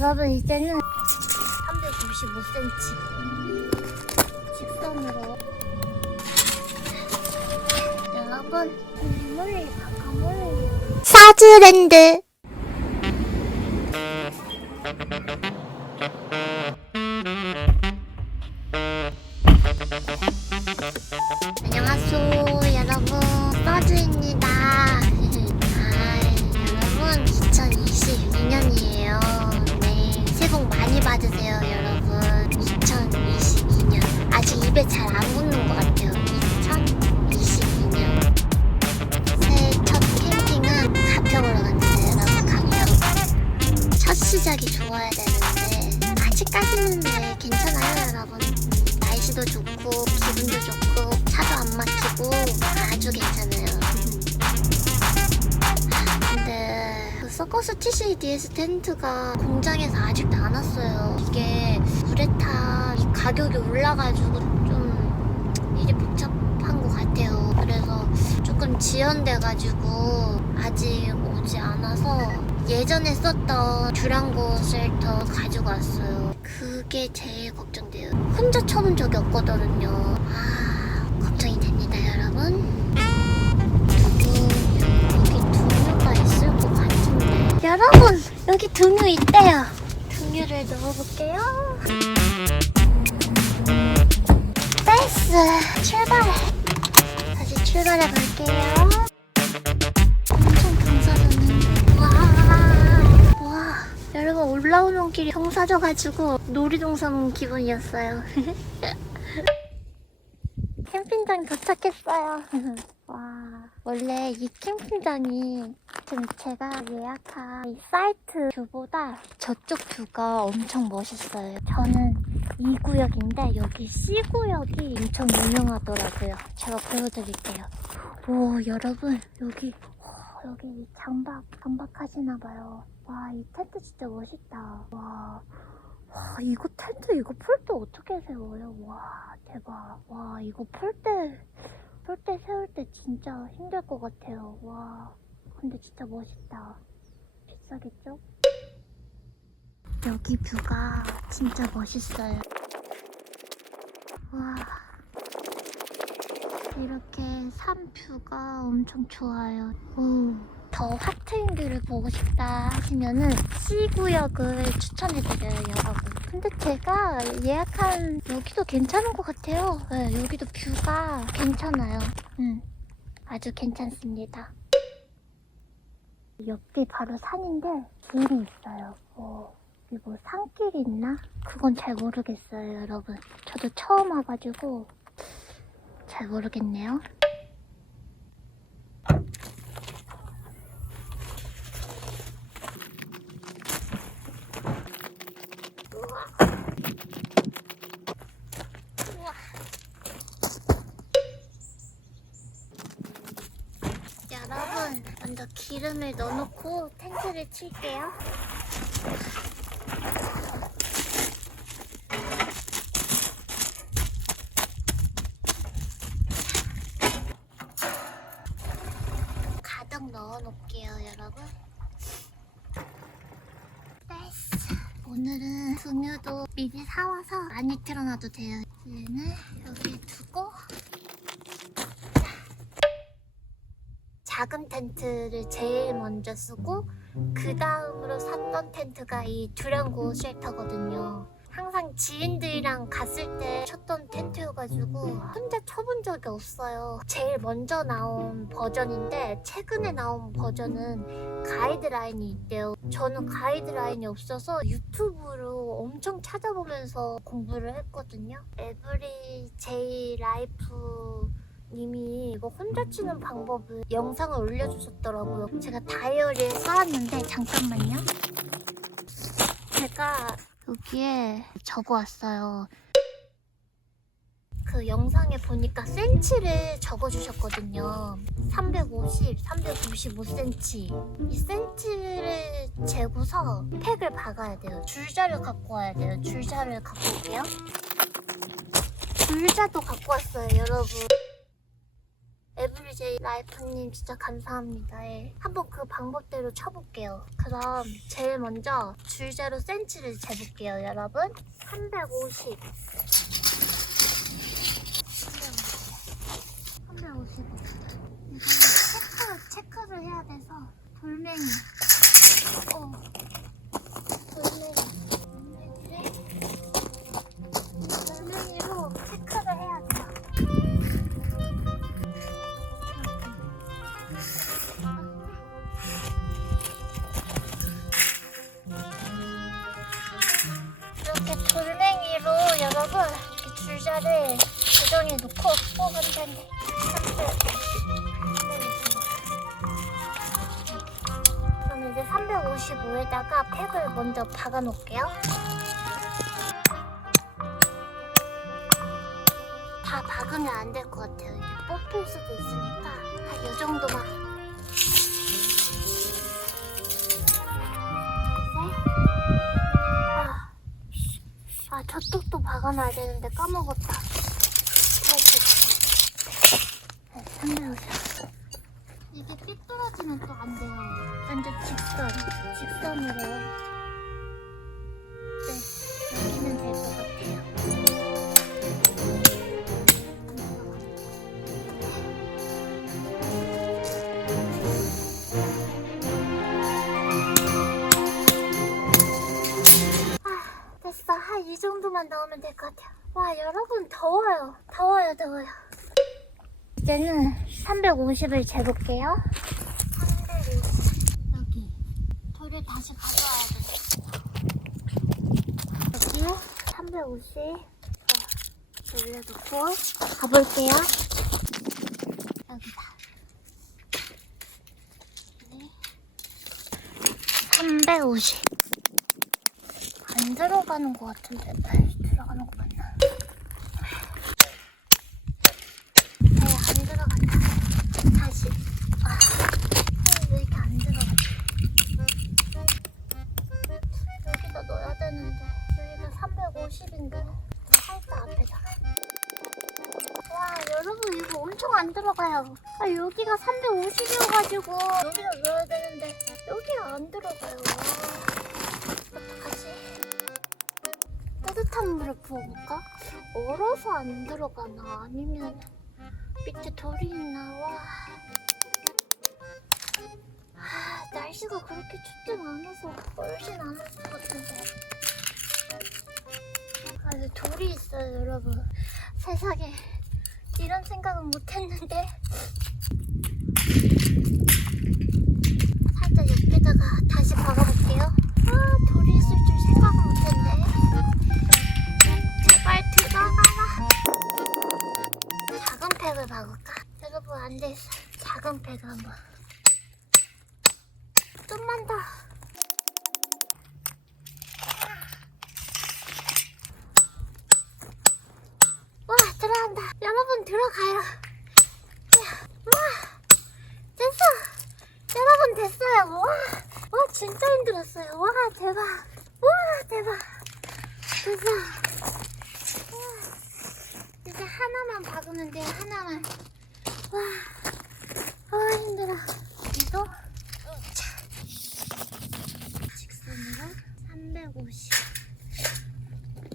여러분 이제는 395cm 직선으로 여러분 물이 가까워요? 사즈랜드 첫 시작이 좋아야 되는데 아직까지는 네, 괜찮아요 여러분. 날씨도 좋고 기분도 좋고 차도 안 막히고 아주 괜찮아요. 근데 그 서커스 TC DS 텐트가 공장에서 아직도 안 왔어요. 이게 우레탄 이 가격이 올라가지고 좀 일이 복잡한 것 같아요. 그래서 조금 지연돼가지고 아직 오지 않아서 예전에 썼던 듀랑고 쉘터 가지고 왔어요. 그게 제일 걱정돼요. 혼자 쳐본 적이 없거든요. 아, 걱정이 됩니다, 여러분. 두부, 여기 두유가 있을 것 같은데. 여러분, 여기 두유 있대요. 두유를 넣어볼게요. 베이스, 출발! 다시 출발해 볼게요. 올라오는 길이 경사져가지고 놀이동산 온 기분이었어요. 캠핑장 도착했어요. 와, 원래 이 캠핑장이 지금 제가 예약한 이 사이트 뷰보다 저쪽 뷰가 엄청 멋있어요. 저는 이 구역인데 여기 C 구역이 엄청 유명하더라고요. 제가 보여드릴게요. 오, 여러분 여기 와, 여기 장박 장박하시나 봐요. 와, 이 텐트 진짜 멋있다. 와. 와, 이거 텐트 이거 풀 때 어떻게 세워요? 와, 대박. 와, 이거 풀 때, 풀 때 세울 때 진짜 힘들 것 같아요. 와, 근데 진짜 멋있다. 비싸겠죠? 여기 뷰가 진짜 멋있어요. 와, 이렇게 산 뷰가 엄청 좋아요. 오. 더 화트인 뷰를 보고 싶다 하시면은 C 구역을 추천해드려요, 여러분. 근데 제가 예약한 여기도 괜찮은 것 같아요. 네, 여기도 뷰가 괜찮아요. 음, 아주 괜찮습니다. 옆이 바로 산인데 길이 있어요. 어, 여기 뭐 산길이 있나? 그건 잘 모르겠어요, 여러분. 저도 처음 와가지고 잘 모르겠네요. 여러분, 먼저 기름을 넣어놓고 텐트를 칠게요. 가득 넣어놓을게요, 여러분. 오늘은 분유도 미리 사와서 많이 틀어놔도 돼요. 얘는 작은 텐트를 제일 먼저 쓰고 그 다음으로 샀던 텐트가 이 듀랑고 쉘터거든요. 항상 지인들이랑 갔을 때 쳤던 텐트여가지고 혼자 쳐본 적이 없어요. 제일 먼저 나온 버전인데 최근에 나온 버전은 가이드라인이 있대요. 저는 가이드라인이 없어서 유튜브로 엄청 찾아보면서 공부를 했거든요. 에브리 제이 라이프 님이 이거 혼자 치는 방법을 영상을 올려주셨더라고요. 제가 다이어리에 써왔는데 잠깐만요. 제가 여기에 적어왔어요. 그 영상에 보니까 센치를 적어주셨거든요. 350, 395cm. 이 센치를 재고서 팩을 박아야 돼요. 줄자를 갖고 와야 돼요. 줄자를 갖고 올게요. 줄자도 갖고 왔어요, 여러분. 라이프님 진짜 감사합니다. 예. 한번 그 방법대로 쳐볼게요. 그럼 제일 먼저 줄자로 센치를 재볼게요, 여러분. 350. 350. 이거는 체크, 체크를 해야 돼서 돌멩이. 박아 놓을게요. 다 박으면 안 될 것 같아요. 이게 뽑힐 수도 있으니까 한 이 정도만. 아, 아 저쪽도 박아놔야 되는데 까먹었다. 아이고. 네, 350. 이게 삐뚤어지면 또 안 돼요. 완전 직선, 직선으로. 정도만 넣으면 될 것 같아요. 와, 여러분, 더워요. 더워요, 더워요. 이제는 350을 재볼게요. 350. 여기. 돌을 다시 가져와야 돼. 여기 350. 돌려놓고 가볼게요. 여기다. 네. 350. 안 들어가는 것 같은데. 들어가는 거 맞나? 네, 안 들어간다. 다시. 아, 왜 이렇게 안 들어가지? 여기다 넣어야 되는데. 여기가 350인데. 살짝 앞에다가. 와, 여러분, 이거 엄청 안 들어가요. 아, 여기가 350이어가지고. 여기다 넣어야 되는데. 여기가 안 들어가요. 물을 부어볼까? 얼어서 안 들어가나? 아니면 밑에 돌이 있나? 와. 아, 날씨가 그렇게 춥진 않아서 얼진 않을 것 같은데. 아, 여기 돌이 있어요, 여러분. 세상에. 이런 생각은 못 했는데. 팩을 한번. 좀만 더. 와 들어간다. 여러분 들어가요. 야, 와 됐어. 여러분 됐어요. 와, 와 진짜 힘들었어요. 와 대박. 와 대박. 됐어. 와, 이제 하나만 박으면 돼요. 하나만. 와, 아 힘들어. 자, 직선으로 350.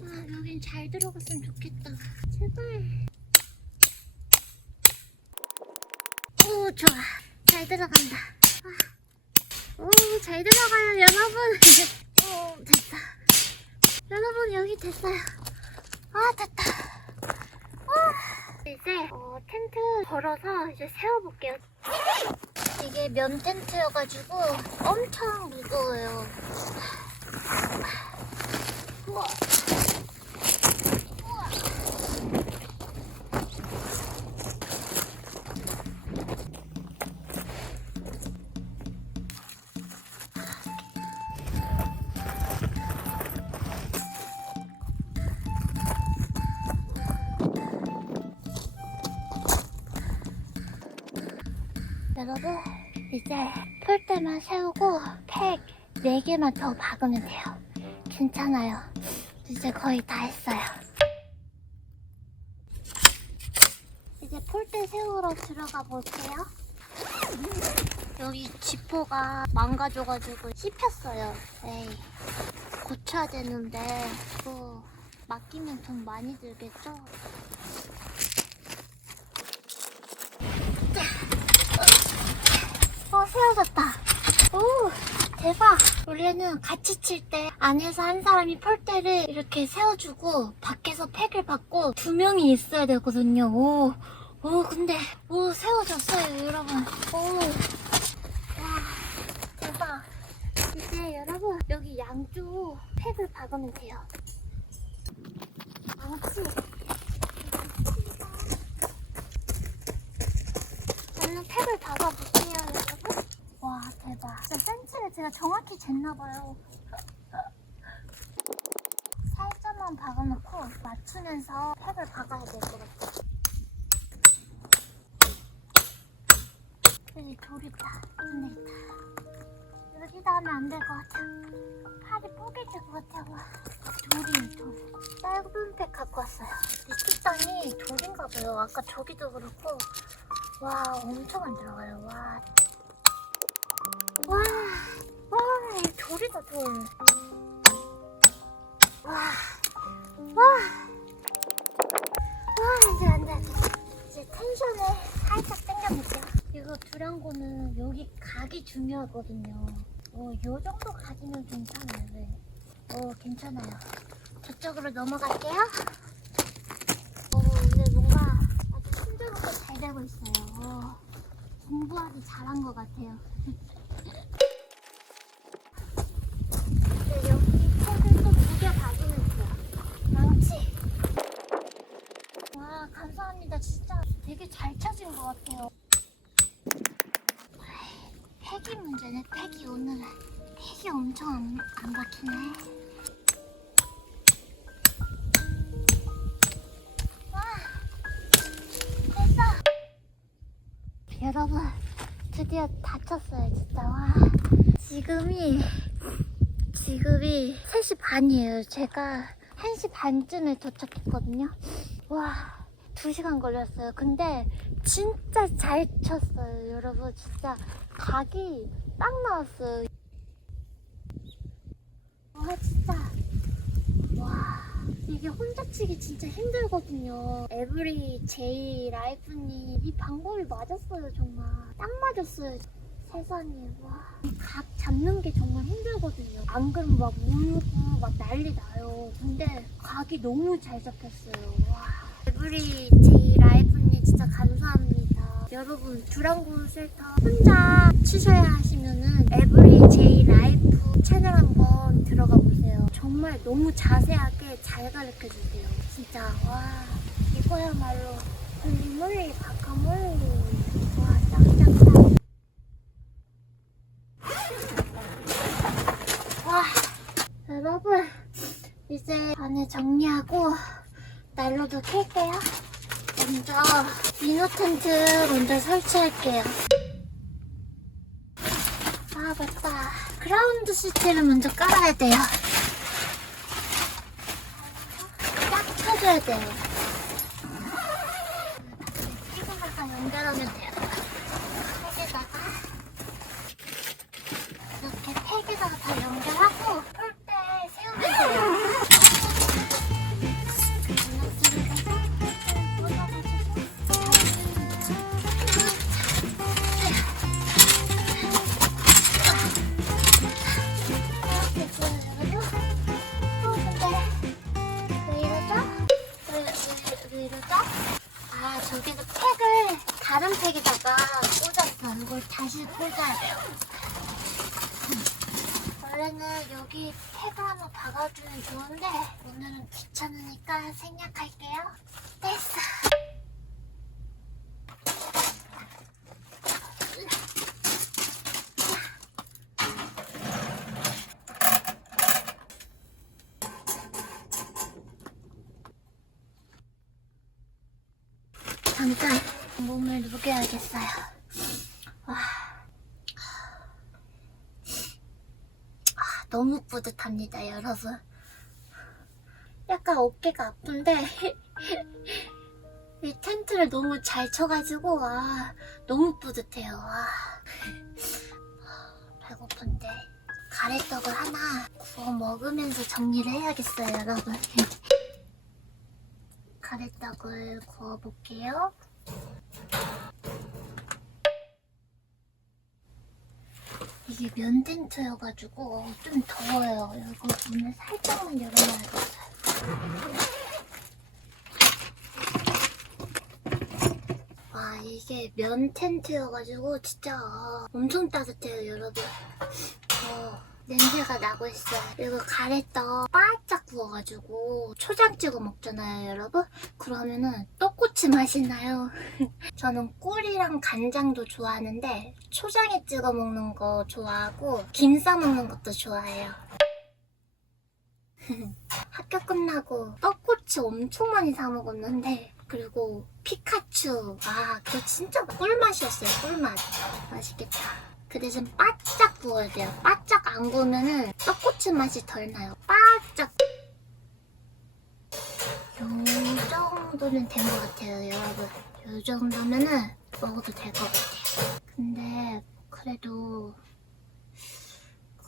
아 여긴 잘 들어갔으면 좋겠다. 제발. 오 좋아. 잘 들어간다. 아. 오, 잘 들어가요, 여러분. 오, 됐다. 여러분, 여기 됐어요. 아, 됐다. 텐트 걸어서 이제 세워볼게요. 이게 면 텐트여가지고 엄청 무거워요. 우와. 팩 4개만 더 박으면 돼요 괜찮아요 이제 거의 다 했어요 이제 폴대 세우러 들어가 볼게요. 여기 지퍼가 망가져가지고 씹혔어요. 에이, 고쳐야 되는데 그거 맡기면 돈 많이 들겠죠? 어, 세워졌다. 오, 대박. 원래는 같이 칠 때 안에서 한 사람이 폴대를 이렇게 세워주고 밖에서 팩을 받고 두 명이 있어야 되거든요. 오, 오, 근데, 오, 세워졌어요, 여러분. 오, 와, 대박. 이제 여러분, 여기 양쪽 팩을 박으면 돼요. 망치. 저는 팩을 박아볼게요. 와, 대박. 진짜 센치를 제가 정확히 쟀나봐요. 살짝만 박아놓고 맞추면서 팩을 박아야 될 것 같아요. 여기 돌이다. 안 되겠다. 여기다 하면 안 될 것 같아. 팔이 뽀개질 것 같아. 와, 돌이네, 돌. 짧은 팩 갖고 왔어요. 이 식당이 돌인가 봐요. 아까 저기도 그렇고. 와, 엄청 안 들어가요. 와. 와, 이 돌이다, 돌. 와, 와. 와, 이제 안 돼. 이제 텐션을 살짝 당겨볼게요. 이거 두랑고는 여기 각이 중요하거든요. 어, 요 정도 각이면 괜찮아요. 네. 어, 괜찮아요. 저쪽으로 넘어갈게요. 어, 오늘 뭔가 아주 순조롭게 잘 되고 있어요. 어, 공부하기 잘한 것 같아요. 이제 여기 턱을 또 무게 박으면 돼요. 망치. 와, 감사합니다. 진짜 되게 잘 찾은 것 같아요. 팩이 문제네, 팩이 오늘은. 팩이 엄청 안, 안 박히네. 와, 됐어. 여러분, 드디어 다쳤어요, 진짜. 와. 지금이, 지금이 3시 반이에요. 제가 1시 반쯤에 도착했거든요. 와, 2시간 걸렸어요. 근데 진짜 잘 쳤어요, 여러분. 진짜 각이 딱 나왔어요. 와, 진짜. 와, 이게 혼자 치기 진짜 힘들거든요. 에브리 제이 라이프님 이 방법이 맞았어요, 정말. 딱 맞았어요. 세상에, 와. 이각 잡는 게 정말 힘들거든요. 안 그러면 막 울고 막 난리 나요. 근데 각이 너무 잘 잡혔어요. 와. 에브리 제이 라이프님 진짜 감사합니다. 여러분, 두랑고 셀터 혼자 치셔야 하시면은 에브리 제이 라이프 채널 한번 들어가 보세요. 정말 너무 자세하게 잘 가르쳐 주세요. 진짜, 와. 이거야말로 홀리몰리 바카몰리. 와, 짱짱짱. 와, 여러분, 이제 안에 정리하고 난로도 켤게요. 먼저 민호 텐트 먼저 설치할게요. 아 맞다. 그라운드 시트를 먼저 깔아야 돼요. 딱 펴줘야 돼요. 연결하면 돼요. 박아주면 좋은데 오늘은 귀찮으니까 생략할게요. 됐어. 잠깐 몸을 누겨야겠어요. 와. 아, 너무 뿌듯합니다, 여러분. 약간 어깨가 아픈데 이 텐트를 너무 잘 쳐가지고 아 너무 뿌듯해요. 아. 배고픈데 가래떡을 하나 구워 먹으면서 정리를 해야겠어요, 여러분. 가래떡을 구워볼게요. 이게 면 텐트여가지고 좀 더워요. 이거 문을 살짝만 열어놔야겠어요. 와 이게 면 텐트여가지고 진짜 엄청 따뜻해요 여러분 어, 냄새가 나고 있어요. 이거 가래떡 바짝 구워가지고 초장 찍어 먹잖아요 여러분? 그러면은 떡꼬치 맛이 나요. 저는 꿀이랑 간장도 좋아하는데 초장에 찍어 먹는 거 좋아하고 김 싸 먹는 것도 좋아해요. 학교 끝나고 떡꼬치 엄청 많이 사 먹었는데 그리고 피카츄. 아 그거 진짜 꿀맛이었어요 꿀맛. 맛있겠다 그 대신 바짝 구워야 돼요. 바짝 안 구우면은 떡꼬치 맛이 덜 나요. 바짝. 요 정도면 된것 같아요 여러분. 요 정도면은 먹어도 될 것 같아요. 근데 그래도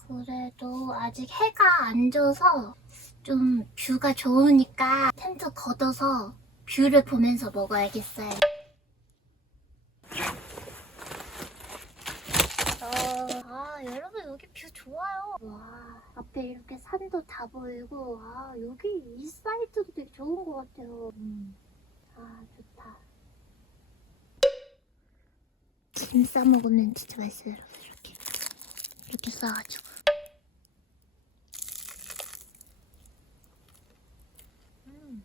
그래도 아직 해가 안 져서 좀 뷰가 좋으니까 텐트 걷어서 뷰를 보면서 먹어야겠어요. 어, 아, 여러분 여기 뷰 좋아요. 와, 앞에 이렇게 산도 다 보이고, 아, 여기 이 사이트도 되게 좋은 것 같아요. 음, 아, 좋다. 김 싸 먹으면 진짜 맛있어요. 여러분. 이렇게 이렇게 싸가지고. 음.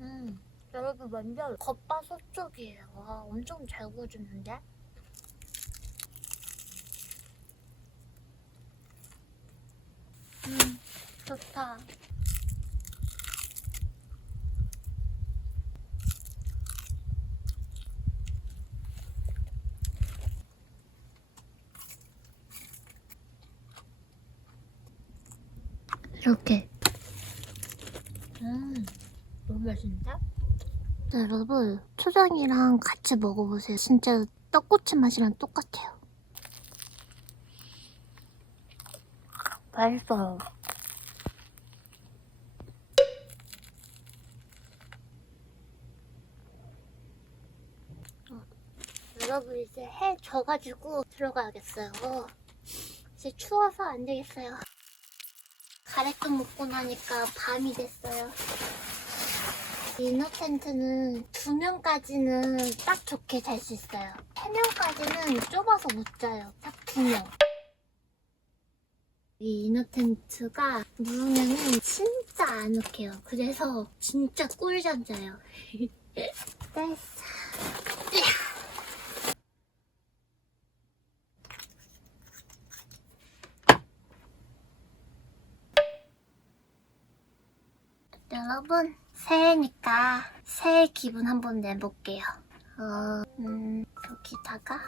음, 여러분 완전 겉바속 쪽이에요. 와, 엄청 잘 구워주는데? 음, 좋다. 이렇게. 음, 너무 맛있는데? 네, 여러분 초장이랑 같이 먹어보세요. 진짜 떡꼬치 맛이랑 똑같아요. 맛있어요. 어, 여러분 이제 해 져가지고 들어가야겠어요. 어, 이제 추워서 안 되겠어요. 가래떡 먹고 나니까 밤이 됐어요. 이너 텐트는 두 명까지는 딱 좋게 잘 수 있어요. 세 명까지는 좁아서 못 자요. 딱 두 명. 이 이너 텐트가 누우면은 진짜 아늑해요. 그래서 진짜 꿀잠 자요. 여러분, 새해니까 새해 기분 한번 내볼게요. 어, 음, 여기다가.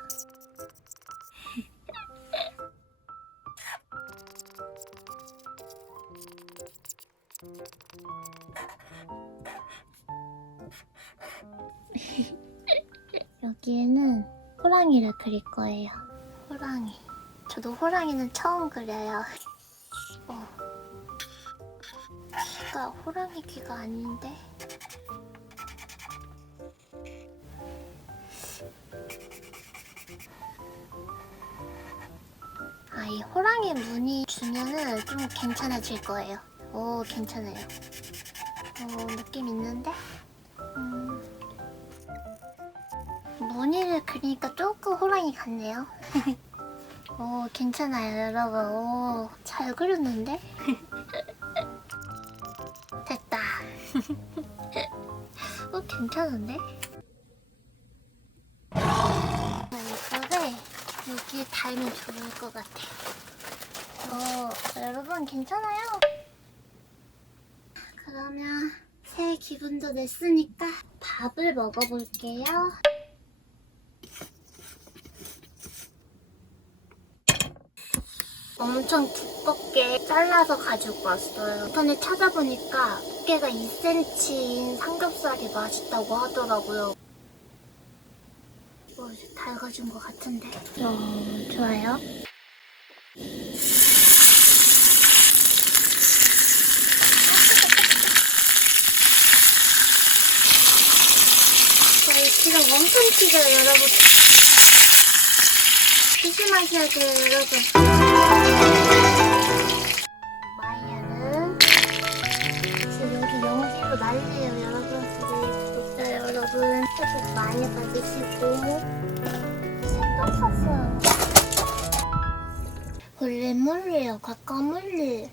여기에는 호랑이를 그릴 거예요. 호랑이. 저도 호랑이는 처음 그려요. 어. 귀가 호랑이 귀가 아닌데. 아, 이 호랑이 무늬 주면은 좀 괜찮아질 거예요. 오, 괜찮아요. 오, 느낌 있는데? 그리니까 조금 호랑이 같네요. 오, 괜찮아요, 여러분. 오, 잘 그렸는데? 됐다. 어, 괜찮은데? 아, 이거를 여기 달면 좋을 것 같아. 어, 여러분 괜찮아요? 그러면 새 기분도 냈으니까 밥을 먹어볼게요. 엄청 두껍게 잘라서 가지고 왔어요. 인터넷 찾아보니까 두께가 2cm인 삼겹살이 맛있다고 하더라고요. 어, 익어진 것 같은데. 어, 좋아요. 저희 기름 엄청 튀겨요, 여러분. 조심하셔야 돼요, 여러분. 마이야는 지금 여기 연기로 난리예요, 여러분. 우리 구독자 여러분. 복 많이 받으시고. 또 샀어요. 원래 몰래요, 가까몰래.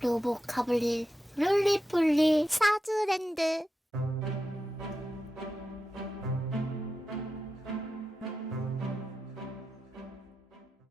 로봇 가블리, 롤리폴리, 사즈랜드.